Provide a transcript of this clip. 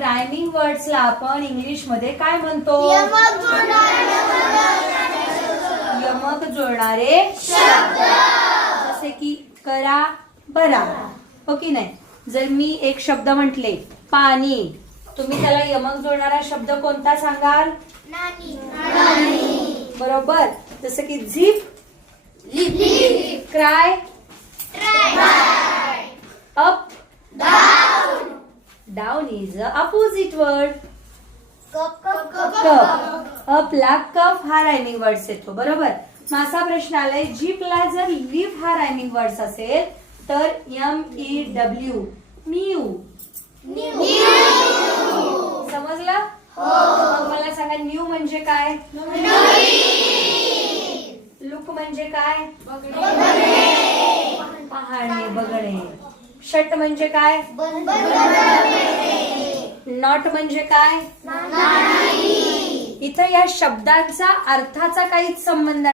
Rhyming वर्ड्सला आपण English मध्ये काय म्हणतो? यमक जोडणारे शब्द, जसे की करा, बरा, हो की नाही? जर मी एक शब्द म्हटले पाणी, तुम्ही त्याला यमक जोडणारा शब्द कोणता सांगाल? बरोबर. जसं की zip, cry, up, down is a opposite word. Cup, अपला कप हा रायमिंग वर्ड्स येतो. बरोबर. माझा प्रश्न आलाय, जीपला जर लिव्ह हा रायमिंग वर्ड्स असेल तर MEW, न्यू. समजलं? मग मला सांगा, न्यू म्हणजे काय? लुक म्हणजे काय? पाहणे, बघणे. शट म्हणजे काय? नॉट म्हणजे काय? इथं या शब्दांचा अर्थाचा काहीच संबंध